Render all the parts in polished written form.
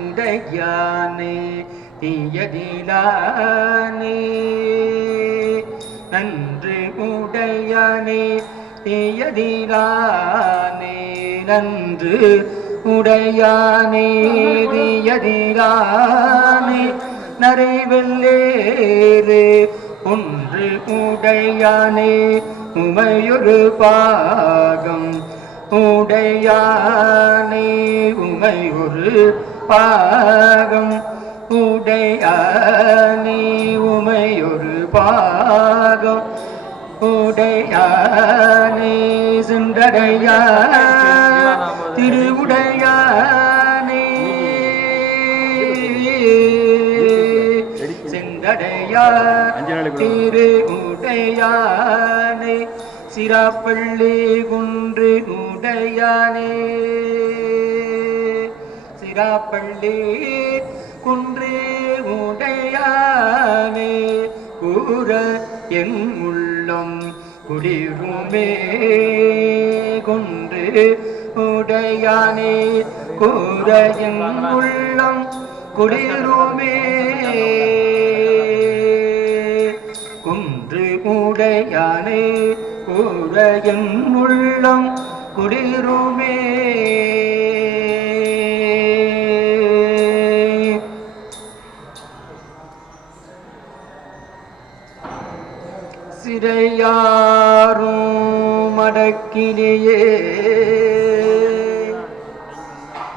உடையானே தீயதிலானே நன்று உடையானே தீயதிலானே நன்று உடையானே தீயதிலானே நரைவெல்லேறு ஒன்று உடையானே உமையொரு பாகம் உடையானே உமையொரு பாகம் உடையானே உமையொரு பாகம் உடையானே சென்றடையா திருவுடையானே சென்றடையா திரு உடையானே சிராப்பள்ளி குன்று உடையானே சிராப்பள்ளி குன்று உடையானே கூற என் உள்ளம் குளிருமே குன்று உடையானே கூற என் உள்ளம் குளிருமே குன்று உடையானே கூற என் உள்ளம் குளிருமே சிறையாரும் மடக்கிலேயே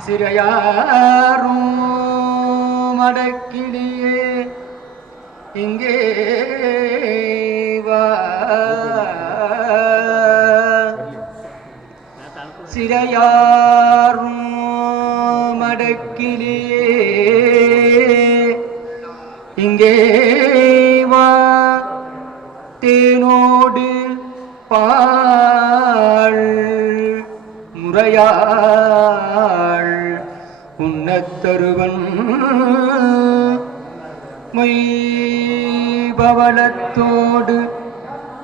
சிறையாரும் மடக்கிலேயே இங்கே வா சிறையாரும் மடக்கிலேயே இங்கே வா தேனோடு பால் முறையாள் உன்னத்தருவன் மொய் பவளத்தோடு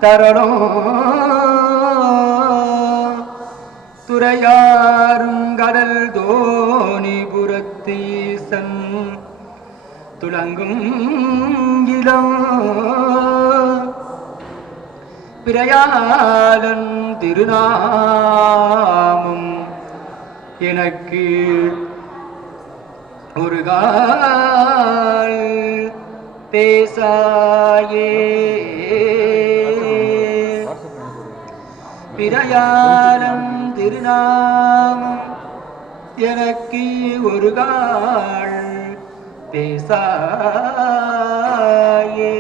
தரளோ துறையாருங்கடல் தோணிபுரத்தீசன் துளங்கும் இளம் பிரயாளன் திருநாமம் எனக்கு ஒரு கால் பேசாயே பிரயாளன் திருநாமம் எனக்கு ஒரு கால் பேசாயே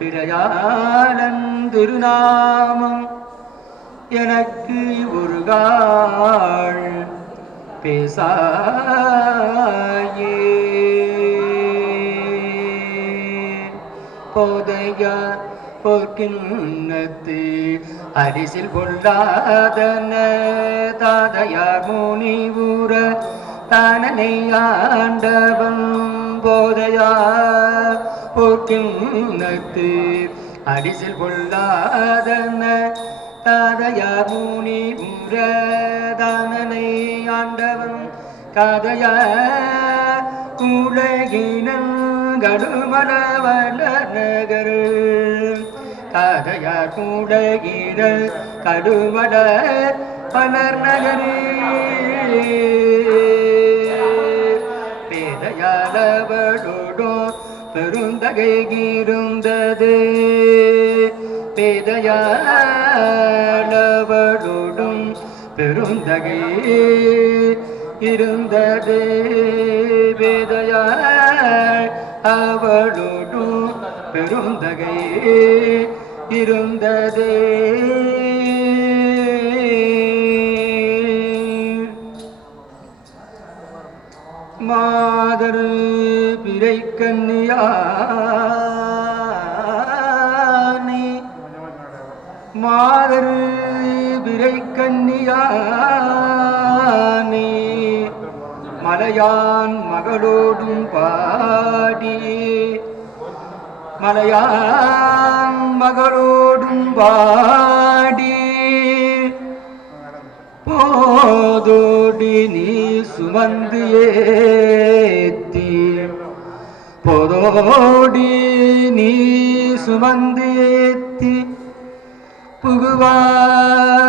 பிரயாளன் திருநாமம் எனக்கு ஒரு கால் பேசாயே போதையா போக்கின்னத்து அரிசில் பொல்லாதன தாதையார் முனிவுற தானனை ஆண்டவன் போதையா போக்கின்னத்து அரிசில் பொல்லாதன தாதையார் முனிவுற தானனை ஆண்டவன் காதையா உலகினன் கடுமணவள நகர் காதையார் உலகினல் கடுமட பலர் நகரே பேதையாளவளோடோ பெருந்தகை இருந்தது பேதையாளவளோடும் பெருந்தகை இருந்தது பேதையாள் அவளோடும் பெருந்தகை இருந்தது மாதர் பிறை கன்னியானே மாதர் விரை கன்னியானே மலையான் மகளோடும் பாடி மலையான் மகளோடும் பாடி போதோடி நீ சுமந்து ஏத்தி போதோடி நீ சுமந்து ஏத்தி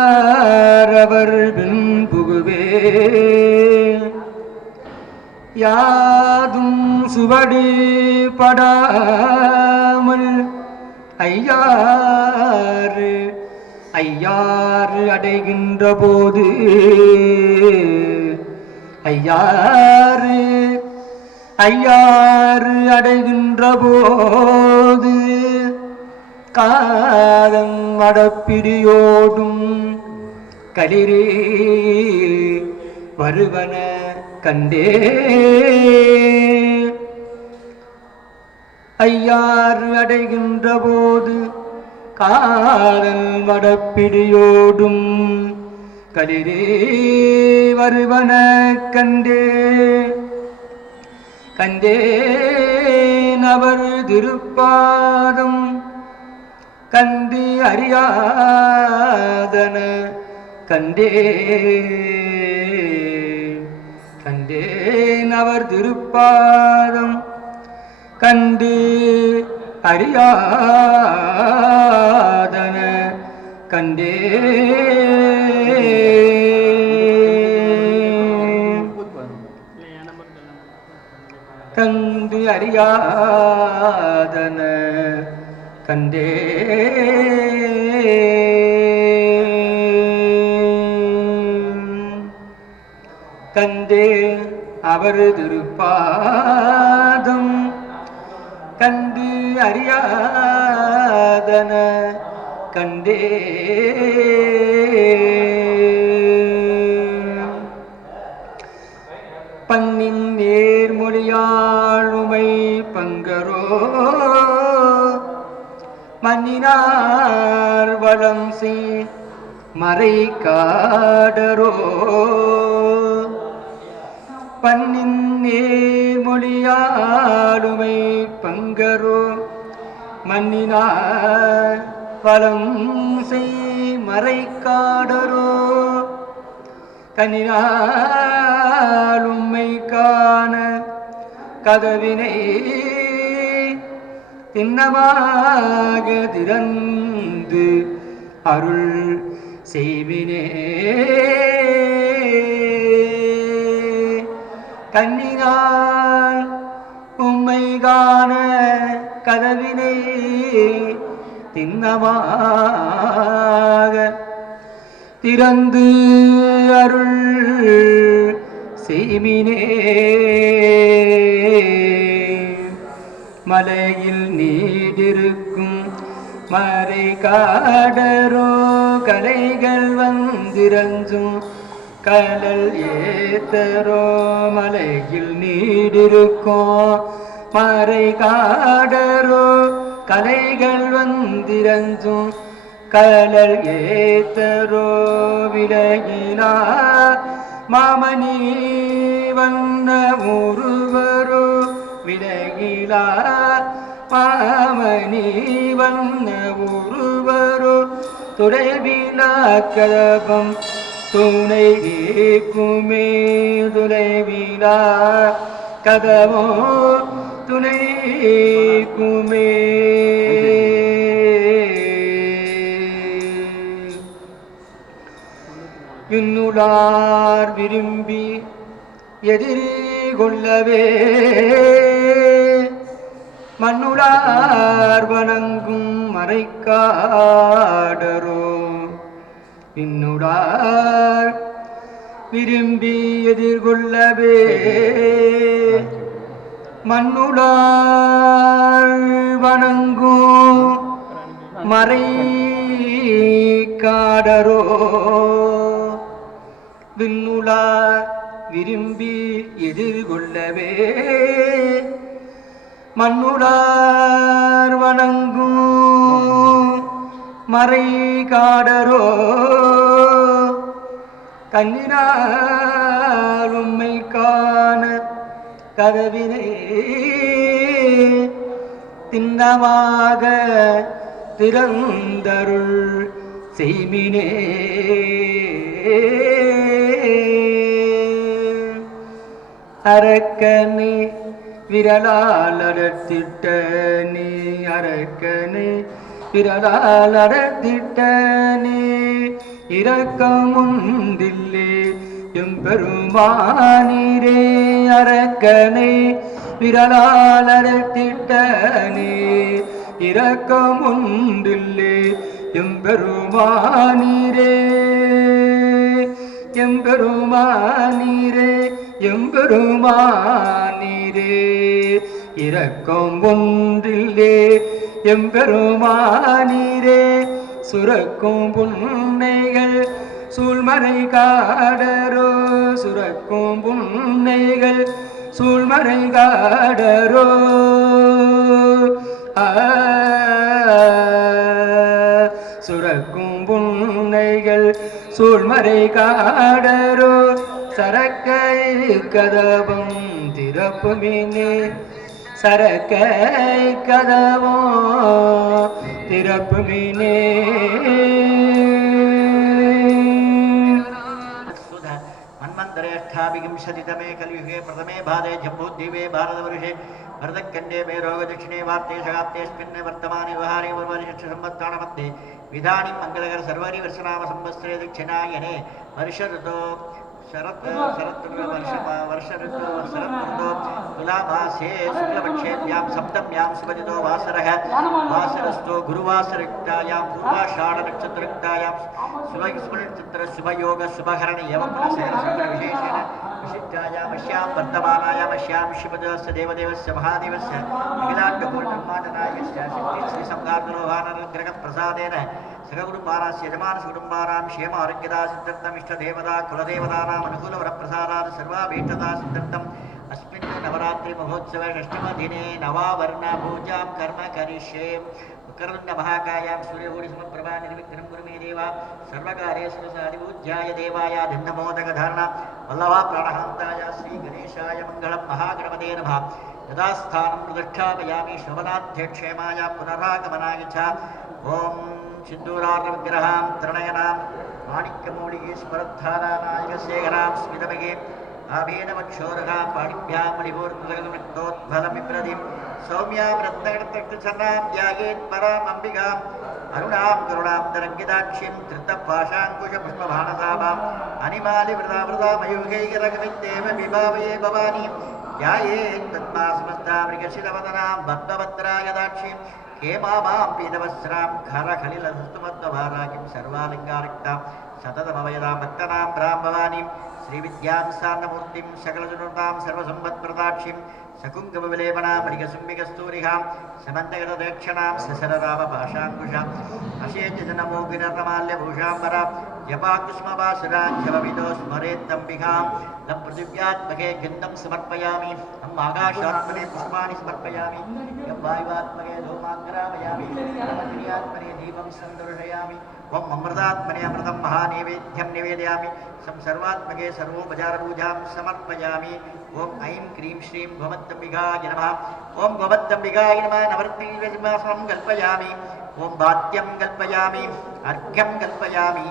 புகுவாரவர் பின் புகுவே யாதும் சுவடி படாமல் ஐயாறு ஐயாறு அடைகின்ற போது ஐயாறு ஐயாறு அடைகின்ற போது காலம் மடப்பிடியோடும் களிரே வருவன கண்டே ஐயாறு அடைகின்ற போது காதல் மடப்பிடியோடும் களிரே வருவன கண்டே கண்டேன் அவர் திருப்பாதம் கண்டு அறியாதன கண்டே கண்டேன் அவர் திருப்பாதம் கண்டு அறியாதன கண்டே கண்டு அறியாதன கண்டே கண்டே அவர் திருப்பாதம் கண்டு அறியாதன கண்டே பண்ணின் நேர்மொழியாளுமை பங்கரோ மன்னினார் வளம் செய் மறை காடரோ பண்ணின் நேர்மொழியாளுமை பங்கரோ மன்னினார் வளம் செய் மறை காடரோ கண்ணினால் உம்மை காண கதவினை திண்ணமாக திறந்து அருள் செய்வினே கண்ணினால் உம்மை காண கதவினை திண்ணமாக திறந்து அருள் செய்மினே மலையில் நீடிருக்கும் மறை காடரோ கலைகள் வந்திரஞ்சும் கலல் ஏத்தரோ மலையில் நீடிருக்கும் மறை காடரோ கலைகள் வந்திரஞ்சும் கலல் ஏத்தரோ விலகிலா மாமணி வண்ண ஒருவரோ விலகிலா மாமணி வண்ண ஒருவரோ துடைவிலா கலபம் துணை ஏக்குமே துளைவிலா கதவோ துணை ஏக்குமே விண்ணுளார் விரும்பி எதிர்கொள்ளவே மண்ணுளார் வணங்கும் மறைக்காடரோ விண்ணுளார் விரும்பி எதிர்கொள்ளவே மண்ணுளார் வணங்கும் மறைக்காடரோ விண்ணுளார் விரும்பி எதிர்கொள்ளவே மண்ணுளார் வணங்கும் மறை காடரோ கண்ணினால் உம்மை காண கதவினை திண்ணமாக திறந்தருள் செய்மினே. அரக்கனை விரலால் அடர்த்திட்ட நீ, அரக்கனை விரலால் அடர்த்திட்ட நீ, இரக்கமுண்டில்லே எம்பெருமானீரே. அரக்கனை விரலால் அடர்த்திட்ட நீ, இரக்கமுண்டில்லே எம்பெருமானீரே. எம்பெருமானீரே எம்பெருமானீரே, இரக்கம் ஒன்றில்லே எம்பெருமானீரே. சுரக்கும் புன்னைகள் சூழ்மறை காடரோ, சுரக்கும் புன்னைகள் சூழ்மறை காடரோ. சுரக்கும் புன்னைகள் சூழ்மறை காடரோ. சரக்கை கதவம் திறப்புமினே, சரக்கை கதவம் திறப்புமினே. मन्वन्तरेष्ठाभिविंशतितमे कलियुगे प्रथमे भादे जम्बूद्वीपे भारतवर्षे भरतखण्डे मे रोगदक्षिणे वार्ते शगाब्देऽस्मिन् वर्तमाने व्यवहारे वर्षसंवत्सराणामध्ये विधानि मङ्गलकर सर्वाणि वर्षनाम संवत्सरे दक्षिणायने वर्ष ऋतौ शरत् तुलामासे शुक्लपक्षेभ्यां सप्तम्यां शुभदिनो वासरः वासरस्थो गुरुवासरयुक्तायां पूर्वाषाढनक्षत्रयुक्तायां शुभनक्षत्र शुभयोग शुभहरण एवं विशेषेण विशिष्टायामस्यां वर्तमानायामस्यां शिवदेवस्य देवदेवस्य महादेवस्य अखिलाण्डपूर्णमातनायकस्य शक्तिश्रीसंगार्दलोहानग्रहप्रसादेन सगकुटुम्बानास्य यजमानसकुटुम्बानां क्षेम आरोग्यदा सिद्ध्यर्थम् इष्टदेवता कुलदेवतानाम् अनुकूलवरप्रसादात् सर्वाभीष्टदा सिद्ध्यर्थम् अस्मिन् नवरात्रि महोत्सवे षष्ठमदिने नवावर्णपूजां कर्म करिष्ये। कर्णमहाकायां सूर्यकोटिसमप्रभा निर्विघ्नं कुरु मे देवा सर्वकार्येषु साधिपूज्याय देवाय धिन्नमोदकधारणा वल्लभा प्राणहान्ताय श्रीगणेशाय मङ्गलं महागणपते नमः। यदा स्थानं प्रतिष्ठापयामि शोभनाध्यक्षेमाय पुनरागमनाय च ॐ सिन्दूरार्णविग्रहां त्रणयनां माणिक्यमौलिगे स्मरद्धारानायकशेखरां स्मितमगे आभेनवक्षोरगां पाणिभ्यां मणिपूर्णोद्भलमिप्रदिं सौम्यां रत्नगणतक्तचरणां ध्यायेत् पराम् अम्बिकाम् अरुणां करुणां तरङ्गिताक्षीं धृतपाशाङ्कुशपुष्पभाणसाभाम् अनिमालिवृतामयूगैरगमित्येव विभावये भवानीं ध्यायेत् तन्मा समस्ता मृगशिरवदनां बद्धभद्रायदाक्षीं हेमामां पीतवस्त्रां खरखलिलसस्तुमद्वभाराकिं सर्वालङ्कारिक्तां सततमवयदां भक्तानां भ्राम्भवानीं श्रीविद्यां सान्नमूर्तिं सकलजनुतां सर्वसम्पत्प्रदाक्षीं सकुङ्कुमविलेपनां मृगसुम्बिकस्तूरिकां समन्तगतदक्षणां सशररामपाशाङ्कुशां अशेषजनमोगिनर्माल्यभूषाम्बरां जपाकुष्मवासुरां जपविदो स्मरेत्तम्बिकां तं पृथिव्यात्मके गन्धं समर्पयामि अम् आकाशात्मने पुष्पाणि समर्पयामि यं वायुवात्मके धूमाग्रापयामि ब्रह्मचर्यात्मने दीपं सन्दर्शयामि ओम अमृतात्मने अमृतं महानैवेद्यं निवेदयामि सर्वात्मके सर्वोपचारपूजां समर्पयामि। ओम ऐं क्रीं श्रीं भवत्तम्बिकाय नमः। ओम भवत्तम्बिकाय नमः। नवरत्नैवेद्यमासनं कल्पयामि। ओम भात्यं कल्पयामि, अर्घ्यं कल्पयामि,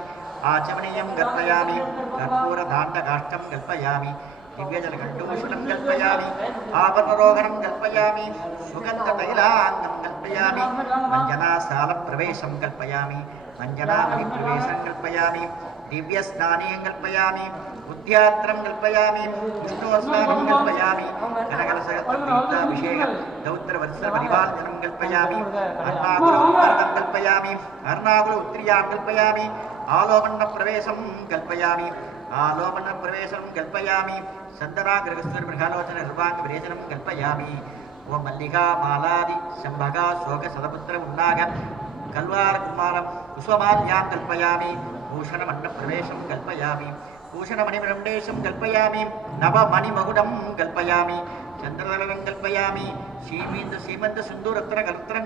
आचमनीयं कल्पयामि, कर्पूरधाण्डकाष्ठं कल्पयामि, दिव्यजलकण्डूषणं कल्पयामि, आभरणरोहणं कल्पयामि, सुगन्धतैलाङ्गं कल्पयामि, मञ्जनासालप्रवेशं कल्पयामि, मञ्जनामणिप्रवेशं कल्पयामि, दिव्यस्नानीयं कल्पयामि, उद्यात्रं कल्पयामि, विष्णोस्नानं कल्पयामि, कनकलसहस्रतीर्थाभिषेकं दौत्रवत्सपरिवार्जनं कल्पयामि, अर्णाकुलोत्तरणं कल्पयामि, अर्णाकुल उत्त्रियां कल्पयामि, आलोमन्नप्रवेशं कल्पयामि, आलोमन्नप्रवेशं कल्पयामि, सन्दनागृहस्वर्बृहालोचनर्वाङ्गविरेचनं कल्पयामि। ओम मल्लिका मालादि शम्भगा शोक सदपुत्र उन्नाग कल्वार कुमारं कुसुमाल्यां कल्पयामि, भूषणमण्डप्रवेशं कल्पयामि, भूषणमणिमण्डेशं कल्पयामि, नवमणिमकुटं कल्पयामि, चन्द्रदलं कल्पयामि, सीमन्तसिन्दूररत्नकलत्रं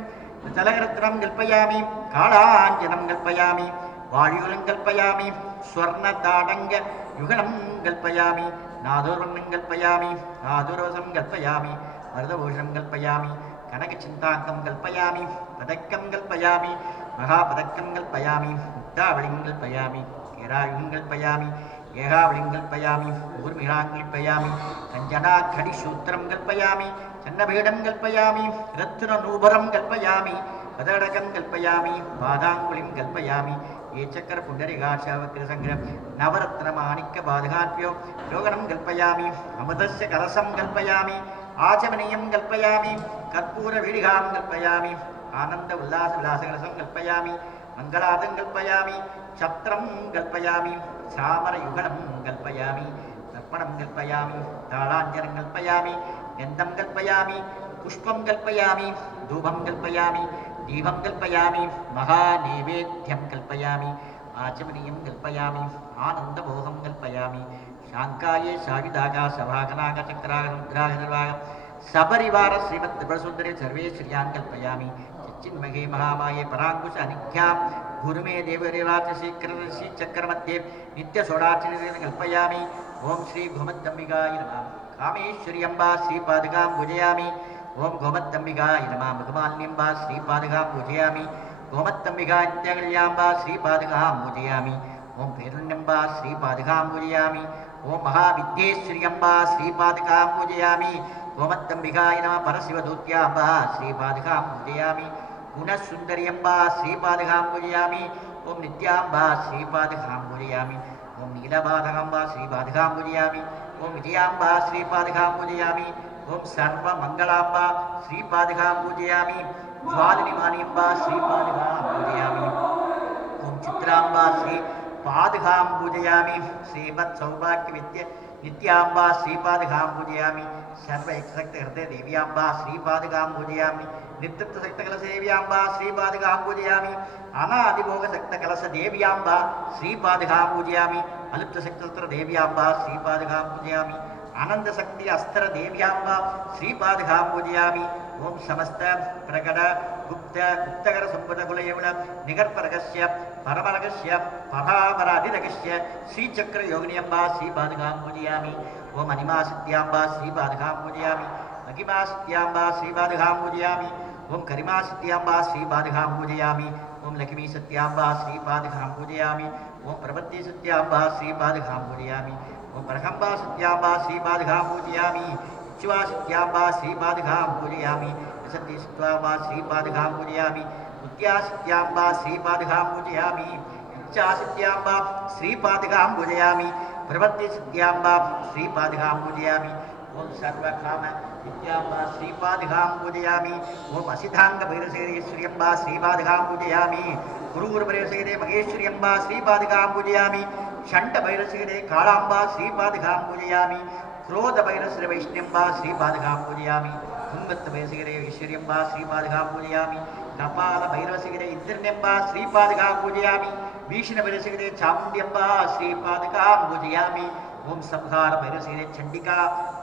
तलगरत्नं कल्पयामि कालाञ्जनं कल्पयामि वायुलं कल्पयामि स्वर्णताडङ्ग युगलं कल्पयामि नादोर्वर्णं कल्पयामि आदुरवसं कल्पयामि वरदभूषणं कल्पयामि कनकचिन्ताङ्कं कल्पयामि पदकं कल्पयामि महापदकं कल्पयामि मुक्तावलिं कल्पयामि केरायुं कल्पयामि ஏகாவளிं कल्पयामि ऊर्मिळां कल्पयामि कञ्जनाखडिसूत्रं कल्पयामि चन्नभेडं कल्पयामि रत्ननूपुरं कल्पयामि पदडकं कल्पयामि पादाङ्गुलिं कल्पयामि ये चक्रपुण्डरीकाक्षावक्रसङ्ग्रह नवरत्नमाणिक्यपादकाभ्यो योगनं कल्पयामि अमृतस्य कलशं कल्पयामि आचमनीयं कल्पयामि कर्पूरवीडिगां कल्पयामि आनन्द उल्लासविलासकलशं कल्पयामि मङ्गलार्धं कल्पयामि छत्रं कल्पयामि चामरयुगलं कल्पयामि दर्पणं कल्पयामि तालाञ्जनं कल्पयामि गन्धं कल्पयामि पुष्पं कल्पयामि धूपं कल्पयामि दीपं कल्पयामि महानैवेद्यं कल्पयामि आचमनीयं कल्पयामि आनन्दभोगं कल्पयामि शाङ्काये साविदागा सभागनागचक्रागरुद्रागनिर्वाग सपरिवार श्रीमद्त्रिपुरसुन्दरे सर्वे श्रियां कल्पयामि चिन्महे महामाये पराङ्कुश अनिख्यां गुरुमे देवरेवाच श्रीचक्रमध्ये नित्यषोडाचरण कल्पयामि ओं श्री गोमद्दम्बिकाय नमः कामेश्वरी अम्बा श्रीपादकां पूजयामि ओं गोमद्दम्बिकाय नमः मुखमाल्यम्बा श्रीपादकां पूजयामि गोमद्दम्बिका नित्यकल्याम्बा श्रीपादकां पूजयामि ओं पेरुण्यम्बा श्रीपादकां पूजयामि ओं महाविद्येश्वरी अम्बा श्रीपादकां पूजयामि गोमद्दम्बिकाय नमः परशिवदूत्याम्बा श्रीपादकां पूजयामि गुणसुन्दरी अम्बा श्रीपादकां पूजयामि ओं नित्याम्बा श्रीपादकां पूजयामि ओं नीलपादकाम्बा श्रीपादकां पूजयामि ओं विजयाम्बा श्रीपादकां पूजयामि ओं सर्वमङ्गलाम्बा श्रीपादकां पूजयामि ज्वालिनिमान्यम्बा श्रीपादकां पूजयामि ओं चित्राम्बा श्रीपादकां पूजयामि श्रीमत्सौभाग्यविद्य नित्याम्बा श्रीपादकां पूजयामि सर्वैकशक्तिहृदय देव्याम्बा श्रीपादकां पूजयामि नित्यशक्तकलशदेव्याम्बा श्रीपादकां पूजयामि अनादिभोगशक्तकलशदेव्याम्बा श्रीपादकां पूजयामि अलुप्तशक्तिदेव्याम्बा श्रीपादकां पूजयामि आनन्दशक्ति अस्त्रदेव्याम्बा श्रीपादकां पूजयामि ओं समस्त प्रकट गुप्तकर संपुटकुलयमुल निगर्परगस्य परमरगस्य परापराधिरगस्य श्रीचक्रयोगिन्यम्बा श्रीपादकां पूजयामि ओं अनिमासिद्याम्बा श्रीपादकां पूजयामि महिमासिद्याम्बा श्रीपादकां पूजयामि ओं करिमासिद्याम्बा श्रीपादकां पूजयामि ओं लक्ष्मीसत्याम्बा श्रीपादकां पूजयामि ओं प्रपद्यसत्याम्बा श्रीपादकां पूजयामि ओं प्रकम्बासत्याम्बा श्रीपादकां पूजयामि शिवासत्याम्बा श्रीपादकां पूजयामि सत्यसत्याम्बा श्रीपादकां पूजयामि उद्यासत्याम्बा श्रीपादकां पूजयामि इच्छासत्याम्बा श्रीपादकां पूजयामि प्रपद्यसत्याम्बा श्रीपादकां पूजयामि ओं सर्वकाम विद्याम्बा श्रीपादकां पूजयामि ओं असिताङ्गभैरसेश्वर्यम्बा श्रीपादकां पूजयामि गुरुर्भैरसेरे महेश्वर्यम्बा श्रीपादकां पूजयामि षण्डभैरसेरे कालाम्बा श्रीपादकां पूजयामि क्रोधभैरसेरे वैष्ण्यम्बा श्रीपादकां पूजयामि तुङ्गत्वभैरसेरे ऐश्वर्यम्बा श्रीपादकां पूजयामि कपालभैरवसेरे इन्द्रण्यम्बा श्रीपादकां पूजयामि भीषणभैरसेरे चामुण्ड्यम्बा श्रीपादकां पूजयामि ओं संहार भैरसेरे चंडिका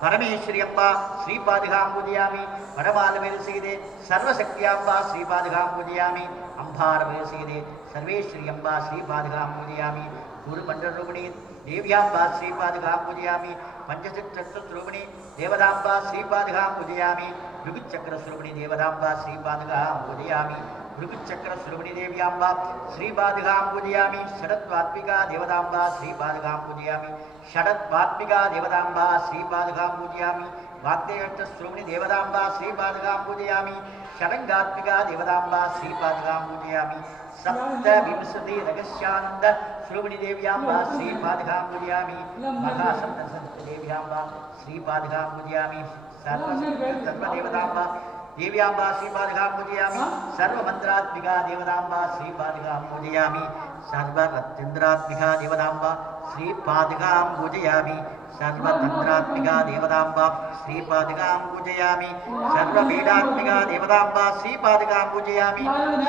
परमेश्वरी अम्बा श्रीपादकां पूजयामि वरमाल भैरसेरे सर्वशक्त्याम्बा श्रीपादकां पूजयामि अंबार भैरसेरे सर्वेश्वरी अम्बा श्रीपादकां पूजयामि गुरुमण्डलरूपिणी देव्याम्बा श्रीपादकां पूजयामि पंचचक्रस्वरूपिणी देवताम्बा श्रीपादकां पूजयामि भृगुचक्रस्वरूपिणी देवताम्बा श्रीपादकां पूजयामि भृगुचक्रस्वरूपिणी देव्याम्बा श्रीपादकां पूजयामि षडत्वात्मिका देवताम्बा श्रीपादकां पूजयामि षडत्वात्मिका देवताम्बा श्रीपादकां पूजयामि वाग्देवस्वरूपिणी देवताम्बा श्रीपादकां पूजयामि षडङ्गात्मिका देवताम्बा श्रीपादकां पूजयामि सप्तविंशति रगस्यानन्द स्वरूपिणी देव्याम्बा श्रीपादकां पूजयामि महासप्तदेव्याम्बा श्रीपादकां पूजयामि सर्वदेवताम्बा देव्याम्बा श्रीपादकां पूजयामि सर्वमन्त्रात्मिका देवताम्बा श्रीपादकां पूजयामि सर्वरत्नेन्द्रात्मिका देवताम्बा श्रीपादकां पूजयामि सर्वतन्त्रात्मिका देवताम्बा श्रीपादकां पूजयामि सर्वपीडात्मिका देवताम्बा श्रीपादकां पूजयामि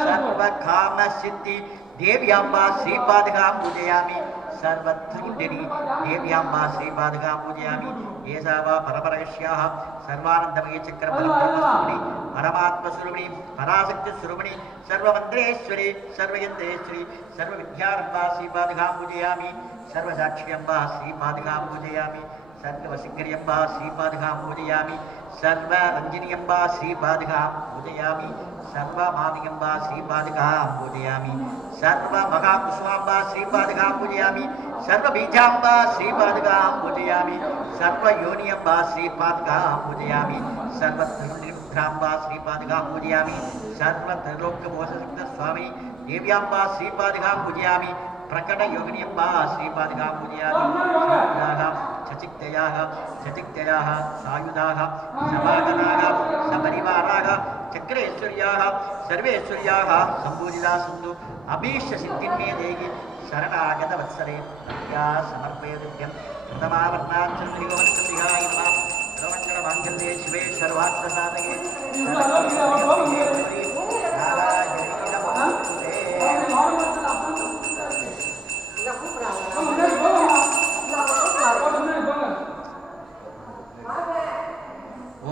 सर्वकामसिद्धि देव्याम्बा श्रीपादकां पूजयामि सर्वत्रिण्डिनी देव्याम्बा श्रीपादुकां पूजयामि एषा वा परपरकस्याः सर्वानन्दमयी चक्रफलब्रह्मस्वरूपिणी परमात्मस्वरूपिणी पराशक्तिस्वरूपिणी सर्वमन्त्रेश्वरी सर्वयन्त्रेश्वरी सर्वविद्यारम्भा श्रीपादुकां पूजयामि सर्वसाक्ष्यम्बा श्रीपादुकां पूजयामि सर्ववशिखर्यम्बा श्रीपादुकां पूजयामि सर्वरञ्जनीयम्बा श्रीपादुकां पूजयामि सर्वमादिगम्बा श्रीपादुकां पूजयामि सर्वमहाकुसुमाम्बा श्रीपादुकां पूजयामि सर्वबीजाम्बा श्रीपादुकां पूजयामि सर्वयोनियम्बा श्रीपादुकां पूजयामि सर्वत्रिपुत्राम्बा श्रीपादुकां पूजयामि सर्वत्रिलोक्यमोक्षसिद्धस्वामी देव्याम्बा श्रीपादुकां पूजयामि प्रकटयोगिन्यम्बा श्रीपादुकां पूजयामि चचिक्तयाः सायुधाः सभागनाः सपरिवाराः चक्रेश्वर्याः सर्वेश्वर्याः सम्पूजिता सन्तु अभीष्टसिद्धिन्मे देहि शरणागतवत्सले या समर्पयदित्यं प्रथमावर्णाचन्द्रिगोवत्सविहाय नमः सर्वमङ्गलमाङ्गल्ये शिवे सर्वार्थसाधके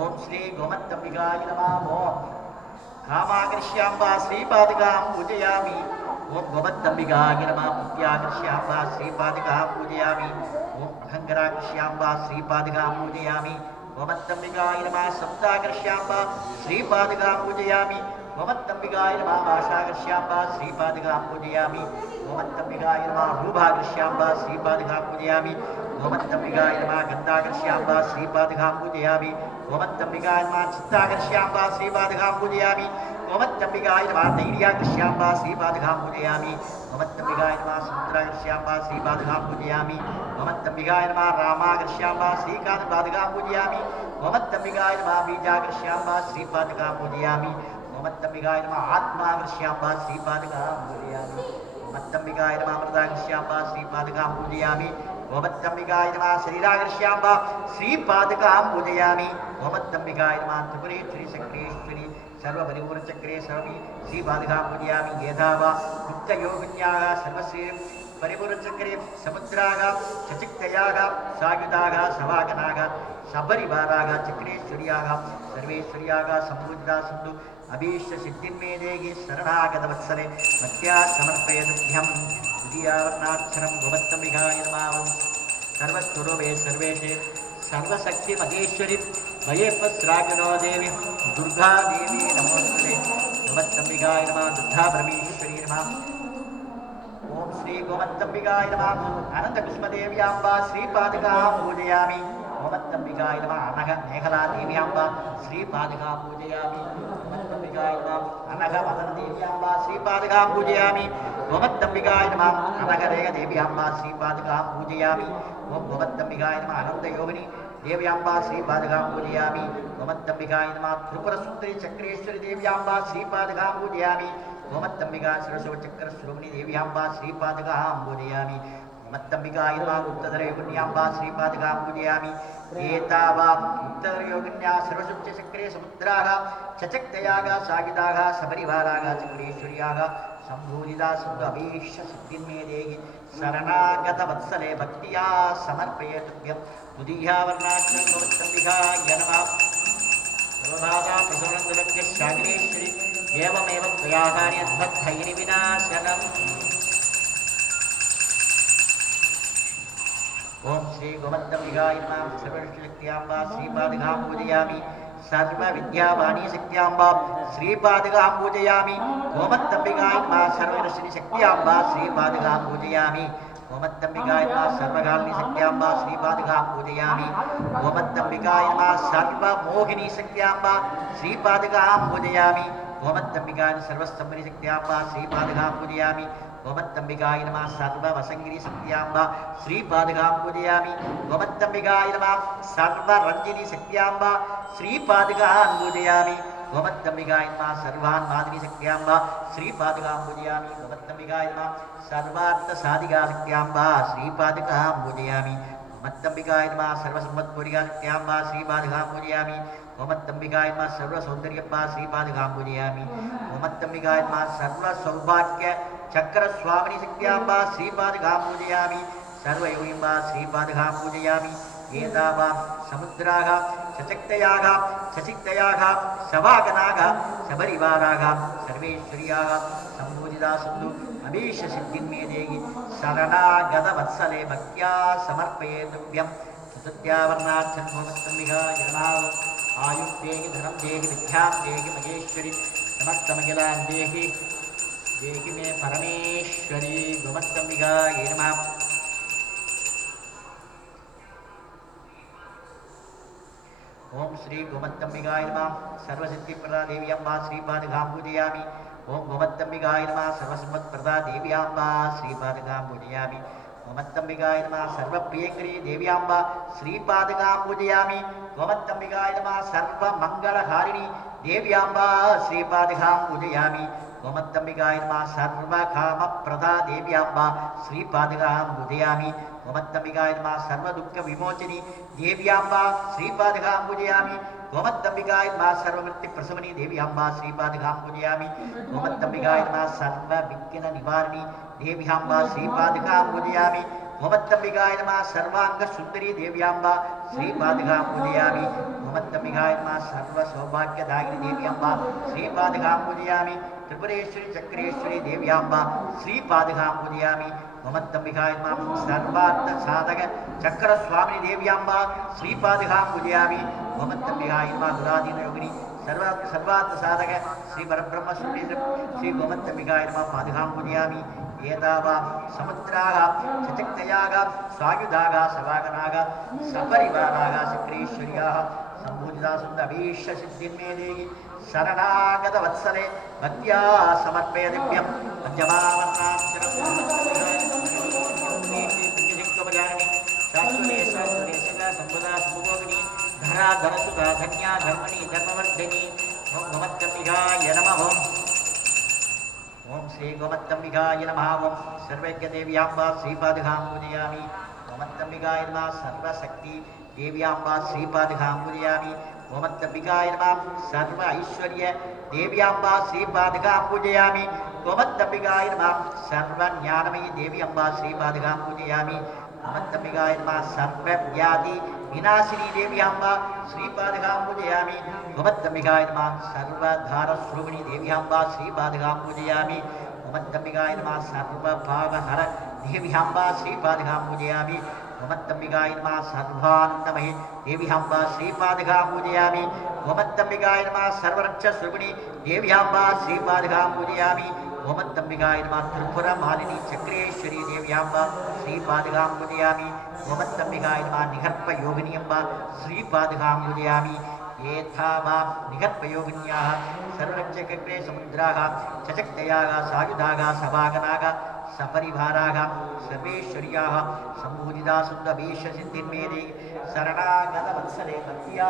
ओम श्री गोमत्तंबिकाय नमः ओम कामाकृष्याम्बा श्रीपादुकां पूजयामि ओम गोमत्तंबिकाय नमः पुत्याकृष्याम्बा श्रीपादुकां पूजयामि ओम अहंकराकृष्याम्बा श्रीपादुकां पूजयामि गोमत्तंबिकाय नमः सप्ताकृष्याम्बा श्रीपादुकां पूजयामि गोमत्तंबिकाय नमः भाषाकृष्याम्बा श्रीपादुकां पूजयामि गोमत्तंबिकाय नमः रूभाकृष्याम्बा श्रीपादुकां पूजयामि गोमत्तंबिकाय नमः गन्धाकृष्याम्बा श्रीपादुकां पूजयामि गोमत्तंबिकाय नमः चित्ताकृष्याम्बा श्रीपादुकां पूजयामि गोमत्तंबिकाय नमः धैर्याकृष्याम्बा श्रीपादुकां पूजयामि गोमत्तंबिकाय नमः समुद्राकृष्याम्बा श्रीपादुकां पूजयामि गोमत्तंबिकाय नमः रामाकृष्याम्बा श्रीपादुकां पूजयामि गोमत्तंबिकाय नमः बीजाकृष्याम्बा श्रीपादुकां पूजयामि गोमत्तंबिकाय नमः आत्माकृष्याम्बा श्रीपादुकां पूजयामि गोमत्तंबिकाय नमः अमृताकृष्याम्बा श्रीपादुकां पूजयामि गोमत्तंबिकाय नमः शरीराकृष्याम्बा श्रीपादुकां पूजयामि गोमत्तंबिकाय नमः त्रिपुरे त्रिशक्रेश्वरी सर्वपरिपूर्णचक्रे सर्वमी श्रीपादुकां पूजयामि यथा वा गुप्तयोगिन्याः सर्वश्री परिपूर्णचक्रे समुद्राः चचिक्तयाः सायुधाः सवागनाः सपरिवाराः चक्रेश्वर्याः सर्वेश्वर्याः सम्पूजिता सन्तु अभीष्टसिद्धिन्मे देहि शरणागतवत्सले मत्या समर्पयतुभ्यं द्वितीयावर्णाक्षरं गोमत्तंबिकाय नमः सर्वस्वरूपे सर्वेशे सर्वशक्तिमहेश्वरि भयेपस्रागनो देवी दुर्गा देवी नमोस्तुते गोमत्तंबिकाय नमः दुर्गा परमेश्वरी नमः ओम श्री गोमत्तंबिकाय नमः अनन्तकुष्मदेव्याम्बा श्रीपादुकां पूजयामि गोमत्तंबिकाय नमः अनघ मेघला देव्याम्बा श्रीपादुकां पूजयामि गोमत्तंबिकाय नमः अनघ मदनदेव्याम्बा श्रीपादुकां पूजयामि गोमत्तंबिकाय नमः अनघ रेखदेव्याम्बा श्रीपादुकां पूजयामि ओम गोमत्तंबिकाय नमः अनन्तयोगिनी देव्याम्बा श्रीपादुकां पूजयामि गोमत्तंबिकाय नमः त्रिपुरसुन्दरी चक्रेश्वरी देव्याम्बा श्रीपादुकां पूजयामि गोमत्तंबिका सरस्वचक्रस्वरूपिणी देव्याम्बा श्रीपादुकां पूजयामि गोमत्तंबिकाय नमः गुप्तधरयोगिन्याम्बा श्रीपादुकां पूजयामि एतावा गुप्तधरयोगिन्या सर्वसुप्तचक्रे समुद्राः चचक्तयाः सागिताः सपरिवाराः चक्रेश्वर्याः सम्भूजिता सन्तु अभीष्टसिद्धिन्मे देहि शरणागतवत्सले भक्त्या समर्पयतुभ्यं द्वितीयावर्णाक्षरं गोमत्तंबिकाय नमः सर्वभागा प्रसवनन्दलक्ष्य शागिरेश्वरी एवमेव त्वया कार्यद्भक्तैर्विनाशनम् ओम श्री गोमत्तंबिकाय नमः सर्वशक्त्याम्बा श्रीपादुकां पूजयामि सर्वविद्यावाणी शक्त्याम्बा श्रीपादुकां पूजयामि गोमत्तंबिकाय नमः सर्वरश्मि शक्त्याम्बा श्रीपादुकां पूजयामि गोमत्तंबिकाय नमः सर्वकालिनी शक्त्याम्बा श्रीपादुकां पूजयामि गोमत्तंबिकाय नमः सर्वमोहिनी शक्त्याम्बा श्रीपादुकां पूजयामि गोमत्तंबिकाय सर्वस्तंभनी शक्त्याम्बा श्रीपादुकां पूजयामि गोमत्तंबिकाय नमः सर्ववसंगिनी शक्त्याम्बा श्रीपादुकां पूजयामि गोमत्तंबिकाय नमः सर्वरंजिनी शक्त्याम्बा श्रीपादुकां पूजयामि गोमत्तंबिकाय नमः सर्वान्मादिनी शक्त्याम्बा श्रीपादुकां पूजयामि गोमत्तंबिकाय नमः सर्वार्थसाधिका शक्त्याम्बा श्रीपादुकां पूजयामि गोमत्तंबिकाय नमः सर्वसम्पत्पूरिका शक्त्याम्बा श्रीपादुकां पूजयामि गोमत्तंबिकाय नमः सर्वसौन्दर्यम्बा श्रीपादुकां पूजयामि गोमत्तंबिकाय नमः सर्वसौभाग्य चक्रस्वामिनी शक्त्याम्बा श्रीपादुकां पूजयामि सर्वयोगिं वा श्रीपादगां पूजयामि एतावां समुद्राः सचक्तयाः सचिक्तयाः सवागनाः सबरिवाराः सर्वेश्वर्याः सम्पूजिता सन्तु अभीष्टसिद्धिं मे देहि शरणागतवत्सले भक्त्या समर्पये तुभ्यं चतुर्थ्यावर्णाच्छन्मोमस्तम्भिकाय नमः आयुः देहि धनं देहि विद्यां देहि महेश्वरि समस्तमखिलां देहि देहि मे परमेश्वरी गोमस्तम्भिकाय नमः ओम श्री गोमत्तम्बिकाय नमः सर्वसिद्धिप्रदा देवी अम्बा श्रीपादगां पूजयामि ओम गोमत्तम्बिकाय नमः सर्वसम्पत्प्रदा देवी अम्बा श्रीपादगां पूजयामि गोमत्तम्बिकाय नमः सर्वप्रियङ्करी देवी अम्बा श्रीपादगां पूजयामि गोमत्तम्बिकाय नमः सर्वमङ्गलहारिणी देवी अम्बा श्रीपादगां पूजयामि गोमत्तम्बिकाय नमः सर्वकामप्रदा देवी अम्बा श्रीपादगां पूजयामि गोमत्तम्बिकाय नमः सर्वदुःखविमोचिनी देवी अम्बा श्रीपादगां पूजयामि गोमत्तम्बिकाय नमः सर्वमृत्युप्रशमनी देवी अम्बा श्रीपादगां पूजयामि गोमत्तम्बिकाय नमः सर्वविघ्ननिवारिणी देवी अम्बा श्रीपादगां पूजयामि गोमत्तम्बिकाय नमः सर्वाङ्गसुन्दरी देवी अम्बा श्रीपादगां पूजयामि गोमत्तम्बिकाय नमः सर्वसौभाग्यदायिनी देवी अम्बा श्रीपादगां पूजयामि त्रिपुरेश्वरी चक्रेश्वरी देवी अम्बा श्रीपादगां पूजयामि गोमत्तम्बिकाय नमः सर्वार्थसाधक चक्रस्वामिनी देवी अम्बा श्रीपादगां पूजयामि गोमत्तम्बिकाय नमः गुणाधीनयोगिनी सर्वार्थसाधक श्री परब्रह्म श्री गोमत्तम्बिकाय नमः पादगां पूजयामि एतावां समुद्राः सचक्तयाः स्वायुधाः सवागनाः सपरिवाराः चक्रेश्वर्याः सम्पूजिता सुन्दभीष्टसिद्धिर्मे देहि शरणागतवत्सले भक्त्या समर्पय दिव्यं धरा धरसुधा धन्या धर्मणि धर्मवर्धिनी ओम गोमत्तम्बिकाय नमः ओम श्री गोमत्तम्बिकाय नमः ओम सर्वज्ञदेव्याम्बा श्रीपादगां पूजयामि गोमत्तम्बिकाय नमः सर्वशक्ति देव्याम्बा श्रीपादगां पूजयामि गोमत्तम्बिकाय नमः सर्व ऐश्वर्य देव्याम्बा श्रीपादगां पूजयामि गोमत्तम्बिकाय नमः सर्वज्ञानमयी देव्याम्बा श्रीपादगां पूजयामि गोमत्तम्बिकाय नमः सर्वव्याधि विनाशिनी देव्याम्बा श्रीपादगां पूजयामि गोमत्तम्बिकाय नमः सर्वधारस्वरूपिणी देव्याम्बा श्रीपादगां पूजयामि गोमत्तम्बिकाय नमः सर्वभावहर देव्याम्बा श्रीपादगां पूजयामि गोमत्तम्बिकाय नमः सर्वानन्दमयी देव्याम्बा श्रीपादगां पूजयामि गोमत्तम्बिकाय नमः सर्वरक्षस्वरूपिणी देव्याम्बा श्रीपादगां पूजयामि गोमत्तम्बिकाय नमः त्रिपुरमालिनी चक्रेश्वरी देव्याम्बा श्रीपादगां पूजयामि गोमत्तम्बिकाय नमः निगर्भयोगिनी अम्बा श्रीपादगां पूजयामि एतावां निगर्भयोगिन्याः सर्वरक्षकग्रे समुद्राः चचक्तयाः सायुधाः सवागनाः सपरिवाराः सर्वेश्वर्याः सम्पूजिता सुन्दभीष्टसिद्धिर्मे देहि शरणागतवत्सले भक्त्या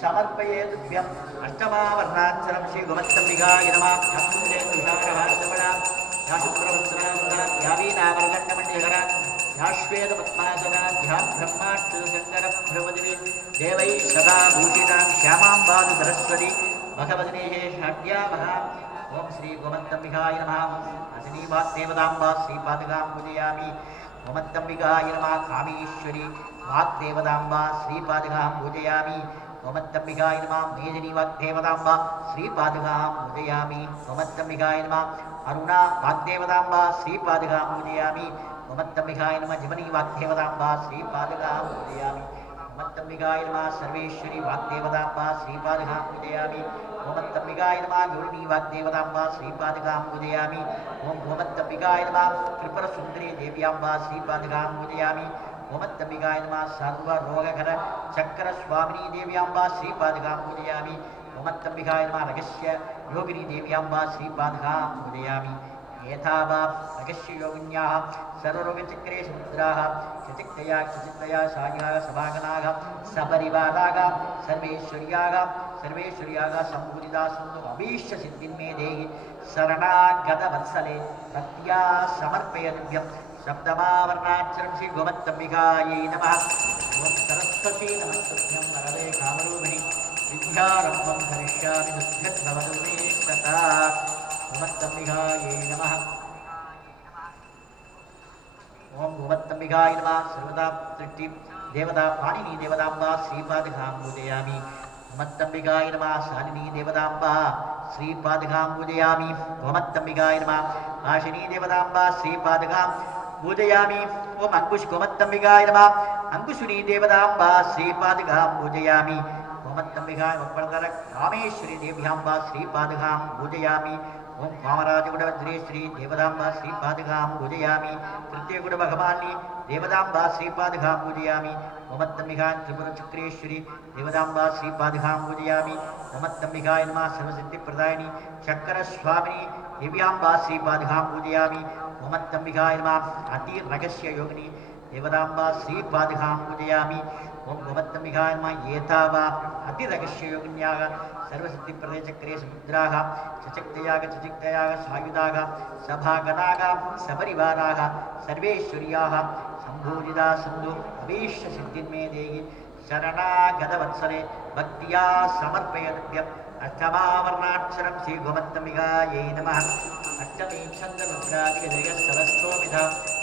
समर्पये तुभ्यम् अष्टमावर्णाक्षरं श्री गोमत्तम्बिकाय नमः देवै सदा भूषितां श्यामाम्बादु सरस्वती भगवद्नेः षड्यामः ओम श्री गोमत्तम्बिकाय नमः अजनी वाग्देवताम्बा श्रीपादगां पूजयामि गोमत्तम्बिकाय नमः कामेश्वरी वाग्देवताम्बा श्रीपादगां पूजयामि गोमत्तम्बिकाय नमः मेदिनी वाग्देवताम्बा श्रीपादगां पूजयामि गोमत्तम्बिकाय नमः अरुणा वाग्देवताम्बा श्रीपादगां पूजयामि गोमत्तम्बिकाय नमः जमनी वाग्देवताम्बा श्रीपादगां पूजयामि गोमत्तम्बिकाय नमः सर्वेश्वरी वाग्देवताम्बा श्रीपादगां पूजयामि गोमत्तम्बिकाय नमः गौरिणी वाग्देवताम्बा श्रीपादगां पूजयामि ओम गोमत्तम्बिकाय नमः त्रिपुरसुन्दरी देव्याम्बा श्रीपादगां पूजयामि गोमत्तम्बिकाय नमः सर्वरोगहर चक्रस्वामिनी देव्याम्बा श्रीपादगां पूजयामि गोमत्तम्बिकाय नमः रगस्य योगिनी देव्याम्बा श्रीपादगां पूजयामि एतावां रगस्ययोगिन्याः सर्वरोगचक्रे समुद्राः चचिक्तया सायाः सभागनाः सपरिवाराः सर्वेश्वर्याः सम्पूजिता सन्तु अभीष्टसिद्धिर्मे देहि शरणागतवत्सले भक्त्या समर्पय तुभ्यं सप्तमावर्णाक्षरं श्री गोमत्तम्बिकायै नमः ओम सरस्वती नमस्तुभ्यं वरदे कामरूपिणि विद्यारम्भं करिष्यामि दुःखद्भवतु मे सदा गोमत्तम्बिकायै नमः ओम गोमत्तंबिकाय नमः सर्वदा सृष्टि देवता पाणिनी देवतांबा श्रीपादकां पूजयामि गोमत्तंबिकाय नमः शालिनी देवतांबा श्रीपादकां पूजयामि गोमत्तंबिकाय नमः आशिनी देवतांबा श्रीपादकां पूजयामि ओम अंकुश गोमत्तंबिकाय नमः अंकुशुनी देवतांबा श्रीपादकां पूजयामि गोमत्तंबिकाय वक्परधर रामेश्वरी देव्याम्बा श्रीपादकां पूजयामि ओम कामराजगुडवज्रे श्री देवतांबा श्रीपादकां पूजयामि तृतीयगुडभगवानी देवतांबा श्रीपादकां पूजयामि गोमत्तंबिकां त्रिपुरचक्रेश्वरी देवतांबा श्रीपादकां पूजयामि गोमत्तंबिकाय नमः सर्वसिद्धिप्रदायिनी चक्रस्वामिनी दिव्यांबा श्रीपादकां पूजयामि गोमत्तंबिकाय नमः अतिरहस्य योगिनी देवतांबा श्रीपादकां पूजयामि ओम गोमत्तंबिकाय नमः एतावा अतिरहस्य योगिन्याः सर्वसिद्धिप्रदे चक्रे समुद्राः सचक्तयाग चचिक्तयाग सायुधाः सभागणाः सपरिवाराः सर्वेश्वर्याः सम्भूजिता सन्धु अभीष्ट सिद्धिन्मे देहि शरणागतवत्सले भक्त्या समर्पयद्भ्यम् अष्टमावर्णाक्षरं श्री गोमत्तंबिकायै नमः अष्टमी छन्दरुद्रादिगजयः सरस्वोभिधा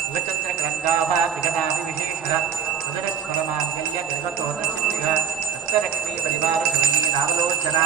युगचन्द्रकलङ्काभा विघनाभिविशेषः सुदरस्वरमाङ्गल्य गर्गतोदसिद्धिः सप्तलक्ष्मी परिवारशवनी नावलोचना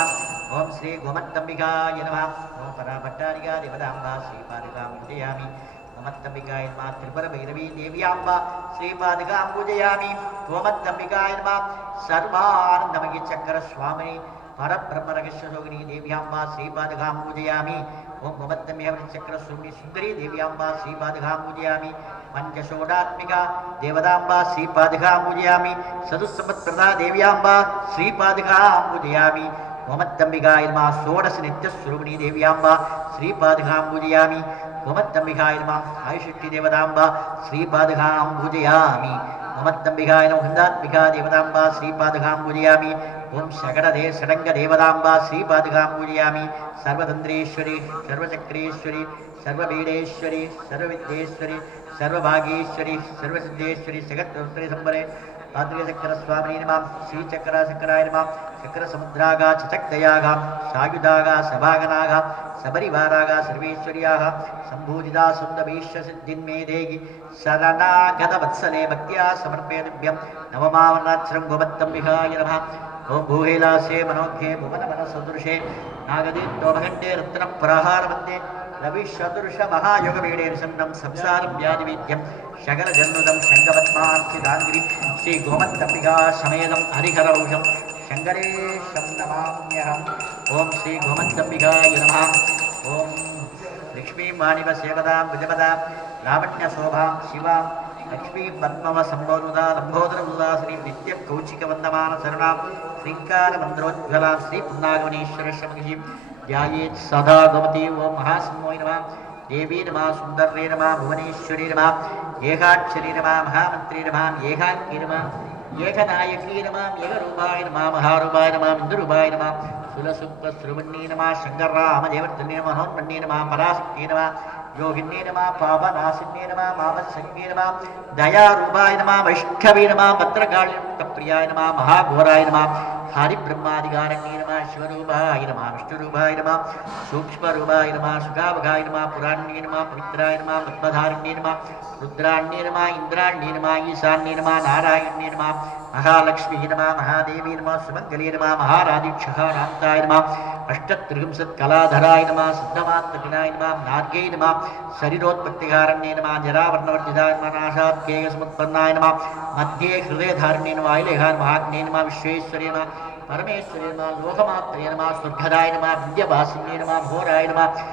ओम श्री गोमत्तंबिकाय नमः ओम पराभट्टारिका देवतांबा श्रीपादकां पूजयामि गोमत्तंबिकाय नमः त्रिपुरभैरवी देव्याम्बा श्रीपादकां पूजयामि गोमत्तंबिकाय नमः सर्वानन्दमयी चक्रस्वामिनी परब्रह्मरहस्ययोगिनी देव्याम्बा श्रीपादकां पूजयामि ओम गोमत्तंबिकाचक्रस्वामिनी सुंदरी देव्याम्बा श्रीपादकां पूजयामि पंचषोडात्मिका देवतांबा श्रीपादकां पूजयामि सदुसंपत्प्रदा देव्याम्बा श्रीपादकां पूजयामि गोमत्तंबिकाय नमः षोडश नित्यस्वरूपिणी देव्याम्बा श्रीपादकां पूजयामि गोमत्तंबिकाय नमः आयुष्टी देवतांबा श्रीपादकां पूजयामि गोमत्तंबिकाय नमः वृन्दात्मिका देवतांबा श्रीपादकां पूजयामि ओम शगड़दे षडंग देवतांबा श्रीपादकां पूजयामि सर्वतंत्रेश्वरी सर्वचक्रेश्वरी सर्वबीडेश्वरी सर्वविद्येश्वरी सर्वभागेश्वरी सर्वसिद्धेश्वरी जगत्तरी संबरे आद्रिचक्रस्वामिनी नमः श्रीचक्राय नमः चक्रसमुद्रागा चचक्तयागा सायुधागा सभागनागा सबरिवारागा सर्वेश्वर्याः सम्भूजिता सुन्दभीष्यसिद्धिन्मे देहि शरणागतवत्सले भक्त्या समर्पयद्भ्यं नवमावर्णाक्षरं गोमत्तंबिकाय नमः ओम भूहेलासे मनोज्ञे भुवनमनसदृशे नागदीप्तोभगण्डे रत्नप्रहारवन्दे रविशदृश महायोगवीडे निसन्नं संसारव्याधिवेद्यं शकलजन्नुदं शङ्खपद्मार्चिताङ्गिरिं श्री गोमत्तंबिका समेतं हरिहरौषं शङ्करेशं नमाम्यहम् ओम श्री गोमत्तंबिकाय नमः ओम लक्ष्मी माणिव सेवदां भुजपदां लावण्यशोभां शिवां लक्ष्मी पद्मव संबोधुदा लंबोदर उल्लासिनी नित्यं कौचिकवन्दमान शरणां श्रीङ्कारमन्त्रोज्ज्वलां श्री पुन्नागमनेश्वरशमहिं ध्यायेत् सदा गोमती ओम महासिंहोय नमः देवी नमः सुन्दर्ये नमः भुवनेश्वरी नमः एकाक्षरी नमः महामन्त्री नमः एकाङ्गी नमः एकनायकी नमः एकरूपाय नमः महारूपाय नमः इन्दुरूपाय नमः सुलसुप्तस्रुवण्ये नमः शङ्कररामदेवर्तने नमः मनोन्मन्ये नमः पराशक्तिये नमः योगिन्ये नमः पापनाशिन्ये नमः मामसंज्ञे नमः दयारूपाय नमः वैष्णवे नमः भद्रकालिप्रियाय नमः महाघोराय नमः हरिब्रह्मादिकारण्ये नमः शिवरूपाय नमः विष्णुरूपाय नमः सूक्ष्मरूपाय नमः सुखावगाय नमः पुराण्ये नमः पवित्राय नमः पद्मधारिण्ये नमः रुद्राण्ये नमः इंद्राण्ये नमः ईशान्ये नमः नारायण्ये नमः महालक्ष्मी नमः महादेवी नमः सुमंगले नमः महाराधिक्षहारान्ताय नमः अष्टत्रिंशत्कलाधराय नमः सिद्धमात्रविनाय नमः नार्गे नमः शरीरोत्पत्तिकारण्ये नमः जरावर्णवर्जिताय नमः नाशाद्येयसमुत्पन्नाय नमः मध्ये हृदयधारिण्ये नमः ऐलेहाय महाग्ने नमः विश्वेश्वरे नमः परमेश्वरे नमः लोकमात्रे नमः स्वर्गदाय नमः विद्यावासिन्ये नमः घोराय नमः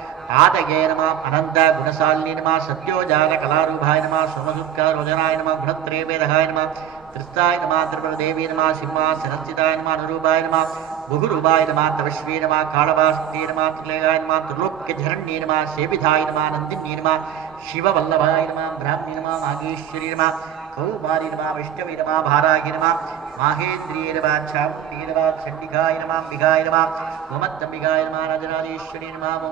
आदये नमः अनंत गुणशालिनी नमः सत्योजात कलारूपाय नमः सोमसुत्कारोजनाय नमः गुणत्रयवेदहाय नमः त्रिस्ताय नमः त्रिपुरदेवी नमः सिंहासनस्थिताय नमः अनुरूपाय नमः बहुरूपाय नमः तपस्वी नमः कालवास्ते नमः त्रिलेगाय नमः त्रिलोक्यधरण्ये नमः सेविधाय नमः नन्दिन्ये नमः शिववल्लभाय नमः ब्राह्मी नमः मागेश्वरी नमः कौमारी नमः वैष्णवी नमः भारागी नमः माहेन्द्रिये नमः चामुण्डी नमः चण्डिकाय नमः अंबिकाय नमः गोमत्तंबिकाय नमः राजराजेश्वरी नमः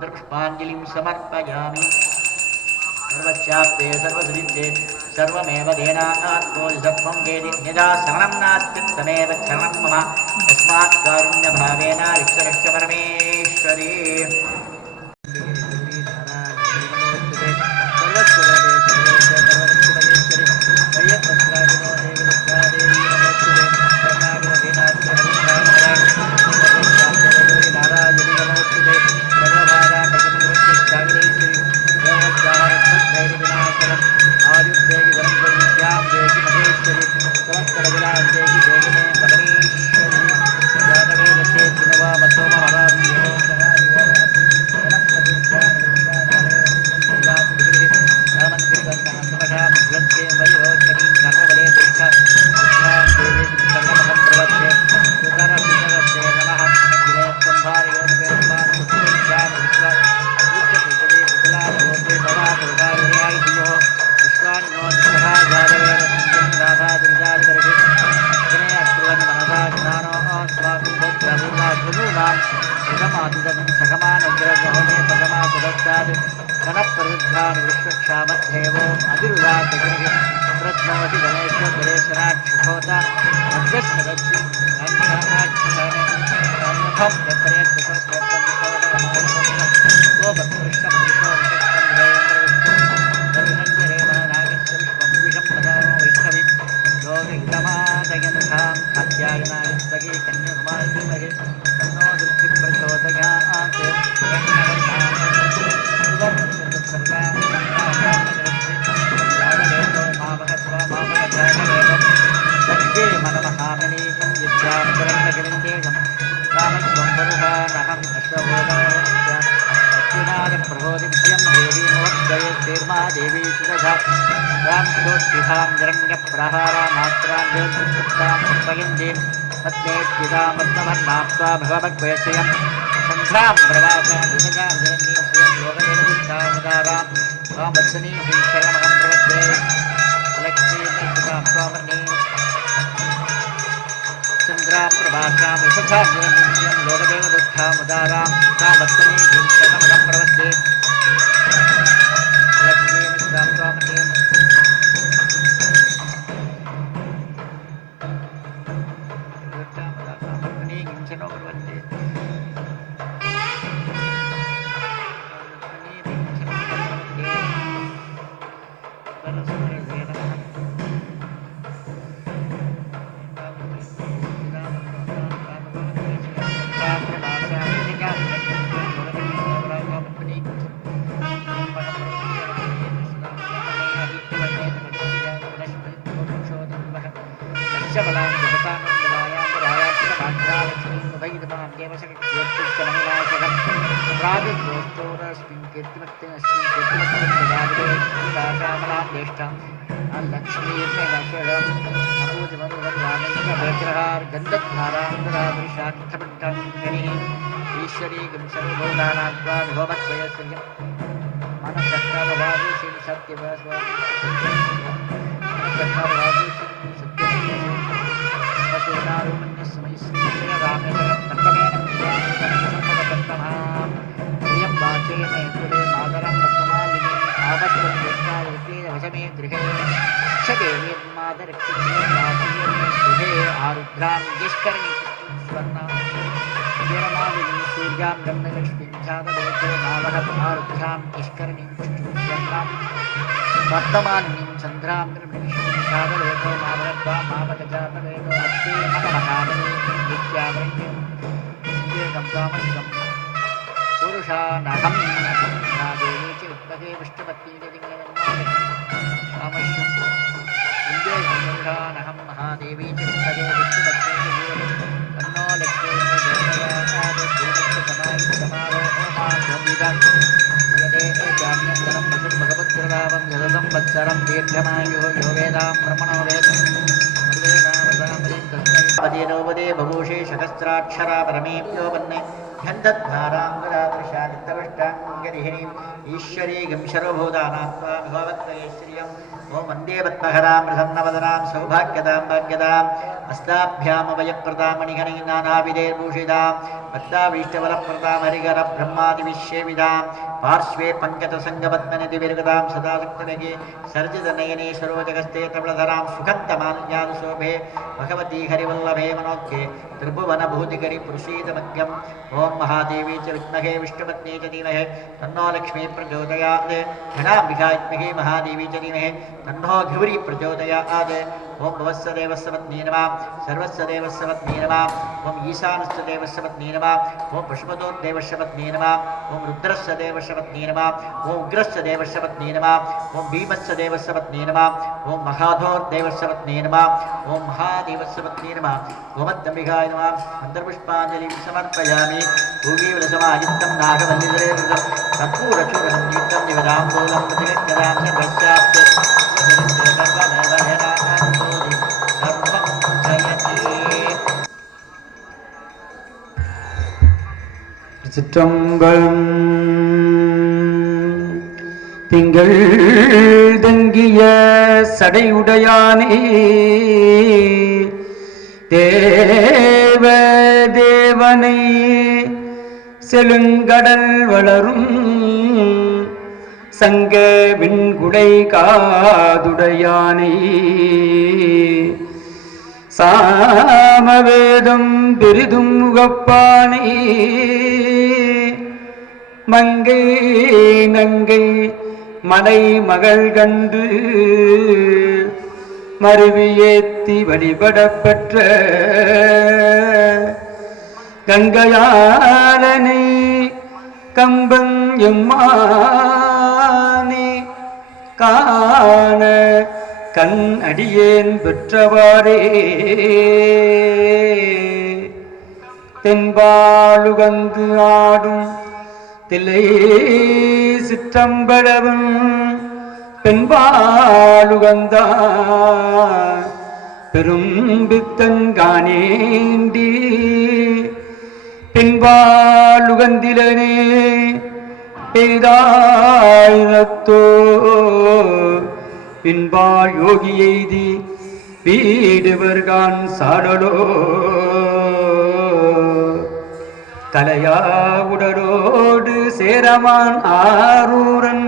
पुष्पाञ्जलिं समर्पयामि सर्वस्याप्ते सर्वसुरिद्धे सर्वमेव देनात्मो सर्वं वेदि निजा शरणं नास्ति तमेव शरणं मम तस्मात् कारुण्यभावेन विश्वरक्ष परमेश्वरी विश्वानि विश्वक्षामध्येवो अधिरुदातगिरिः रत्नवति गणेश्वरेश्वराक्षोता मध्यस्थदस्ति अन्नाक्षाने अन्नभं देवी सुदधा राम स्तोत्रिधां निरण्यप्रहारा मात्रां स्वयन्दीं पत्नेत्युदां मत्नभन्नाप्त्वा भगवद्वयस्यं सन्ध्रां प्रवासां विभगां निरण्यं स्वयं योगदेवदुष्टामुदारां स्वामत्सनी शरणमहं प्रवद्ये लक्ष्मीं स्वामन्नीं चन्द्रां प्रभासां विभगां निरण्यं स्वयं योगदेवदुष्टामुदारां स्वामत्सनी शरणमहं प्रवद्ये ईश्वरी सर्वभूतानात्मा भगवत्वयस्यं मनसक्तावभावी सत्यवस्व आरुद्रां निष्कर्णी स्वर्णा सूर्यां ब्रह्मलक्ष्मीं ध्यानदेवो नावहमारुद्रां निष्कर्णीं स्वर्णां वर्तमानीं चन्द्रां निर्मलक्ष्मीं ध्यानदेवो नावहत्वां मामगजातदेवो अस्ति मनमहामणि नित्यावरण्यं गम्गामस्वं पुरुषानहं देवी च विद्महे विष्णुपत्नी पुरुषानहं महादेवी च विद्महे विष्णुपत्नी तन्नो लक्ष्मी भगवत्प्रदापं जगदं वत्सरं दीर्घमायुः यो वेदां ब्रह्मणो वेदोपदे बभूषे शतस्राक्षरा परमेभ्यो वन्ने गन्धद्धाराङ्गदादृशादित्तविष्टाङ्गरिहिणीम् ईश्वरीगं सर्वभूतानात्मा भगवत्वैश्वर्यम् ॐ वन्दे पद्महरां प्रसन्नवदनां सौभाग्यदां भाग्यदाम् अस्ताभ्यामभयप्रदां मणिगणैः नानाविधैर्भूषितां पद्माभीष्टबलप्रदां हरिहरब्रह्मादिविश्वेविदां पार्श्वे पङ्कजसङ्गपद्मनिधिविर्गदां सदा शक्तिनगे सर्जितनयने सरोजगस्ते तबलधरां सुखन्तमाल्यानुशोभे भगवती हरिवल्लभे मनोज्ञे त्रिभुवनभूतिकरि पुरुषीतमध्यम् ॐ महादेवी च विद्महे विष्णुपत्नी च धीमहि तन्नो लक्ष्मी प्रचोदयात् घनाम्बिका विद्महे महादेवी च धीमहि तन्नो घिवरी प्रचोदयात् ॐ भवस्य देवस्य पत्नी नमः सर्वस्य देवस्य पत्नी नमः ॐ ईशानस्य देवस्य पत्नी नमः ॐ पुष्पदोर्देवस्य पत्नी नमः ॐ रुद्रस्य देवस्य पत्नी नमः ॐ उग्रस्य देवस्य पत्नी नमः ॐ भीमस्य देवस्य पत्नी नमः ॐ महाधोर्देवस्य पत्नी नमः ॐ महादेवस्य पत्नी नमः गोमत्तम्बिकाय नमः मन्त्रपुष्पाञ्जलिं समर्पयामि भूगीवलसमायुक्तं नागवल्लिधरेर्वृतं कर्पूरचूर्णं दीप्तं निवदाम्बूलं प्रतिगद्गदां सर्वस्याप्ते சிற்றம்பலம் திங்கள் தங்கிய சடையுடையானே தேவ தேவனை செழுங்கடல் வளரும் சங்க விண்குடை காதுடையானை சாமவேதம் பெரிதும் முகப்பானை மங்கை நங்கை மலை மகள் கண்டு மருவியேத்தி வழிபடப் பெற்ற கங்கையாளனை கம்பன் எம்மானே காண கண் அடியேன் பெற்றவாறே தென்பாலுகந்து ஆடும் தில்லை சிற்றம்பலவன் பெண்பாலுகந்தான் பெரும் பித்தன்கானேண்டி பின்பாலுகந்திலனே பெய்தாயிரத்தோ பின்பால் யோகி எய்தி வீடுவர்கான் சாடலோ கலையா உடலோடு சேரமான் ஆரூரன்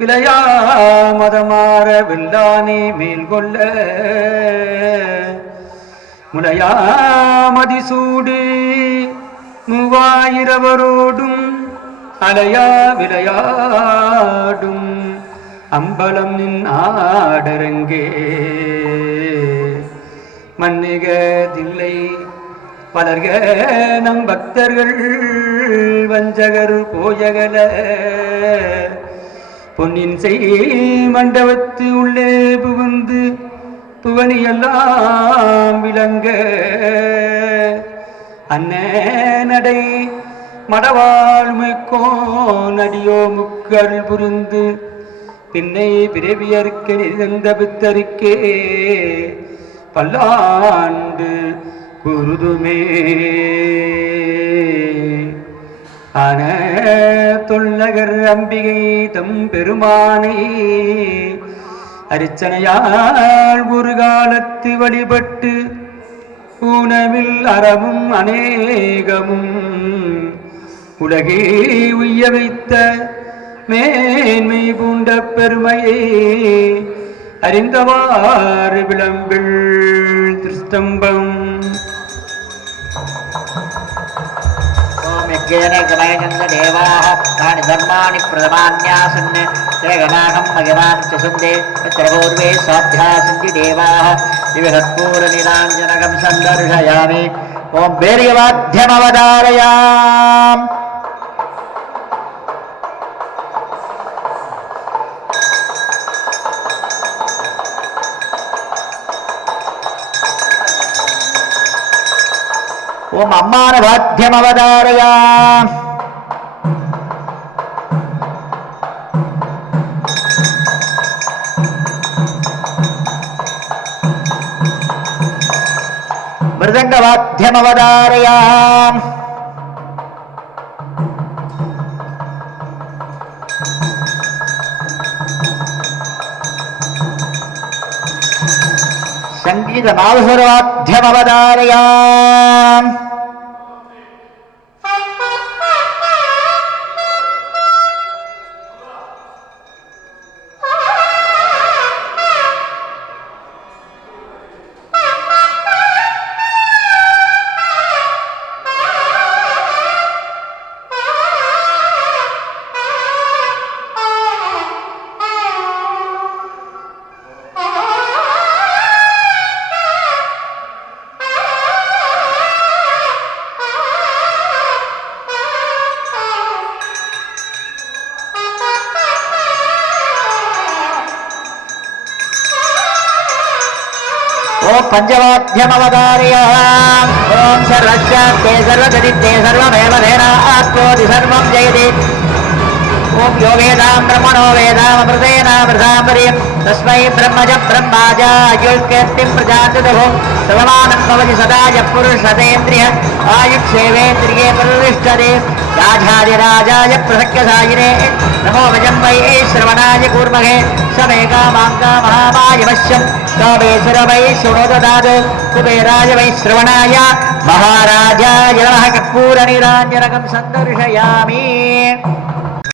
விளையா மதமாற வெல்லானே மேல் கொள்ள முளையா மதிசூடு மூவாயிரவரோடும் அலையா விளையாடும் அம்பலம் நின் ஆடரங்கே மன்னிக தில்லை பலர்க நம் பக்தர்கள் வஞ்சகர் போயகல பொன்னின் செய் மண்டபத்து உள்ளே புகுந்து புவனியெல்லாம் விளங்க அன்னடை மடவாழ்மைக்கோ நடியோ முக்கள் புரிந்து பின்னை பிறவியற்க நிறந்த பித்தருக்கே பல்லாண்டு குருதுமே ஆன தொல்லகர் அம்பிகை தம் பெருமானை அரிச்சனையால் ஒரு காலத்து வழிபட்டு ஊனமில் அறமும் அநேகமும் உலகே உய்ய வைத்த மேன்மை பூண்ட பெருமையை அறிந்தவாறு விளம்பில் திருஷ்டம்பம் देवाः तानि धर्माणि प्रथमान्यासन् ते गणाहं भगवान् च सन्ते तत्र पूर्वे स्वाध्यासन्ति देवाः दिवसत्पूर्णनिराञ्जनकं सन्दर्शयामि ॐ वीर्यवाद्यमवधारयाम् ओम अम्मानवाद्यमवधारयाम् मृदंगवाद्यमवधारयाम् संगीतनादस्वरवाद्यमवधारयाम् ओम पंचवाद्यमवधारयाम् ओम सर्वस्यान्ते सर्वगदिते सर्वमेव धेनात्मोऽधि सर्वं जयति ओम यो वेदां ब्रह्मणो वेदामृतेनामृताम्बरीं तस्मै ब्रह्मज ब्रह्माजायुर्कीर्तिं प्रजातुदुः सर्वमानं भवति सदा यः पुरुषतेन्द्रिय आयुक्षेवेन्द्रिये प्रतिष्ठते राजाधिराजाय प्रसक्यसायिने नमो भजं वै श्रवणाय कूर्महे समे कामाङ्कामहामायवश्यं कामेश्वर वै शृणोददातु कुबेराय वै श्रवणाय महाराजाय नमः कर्पूरनिराञ्जनकं सन्दर्शयामि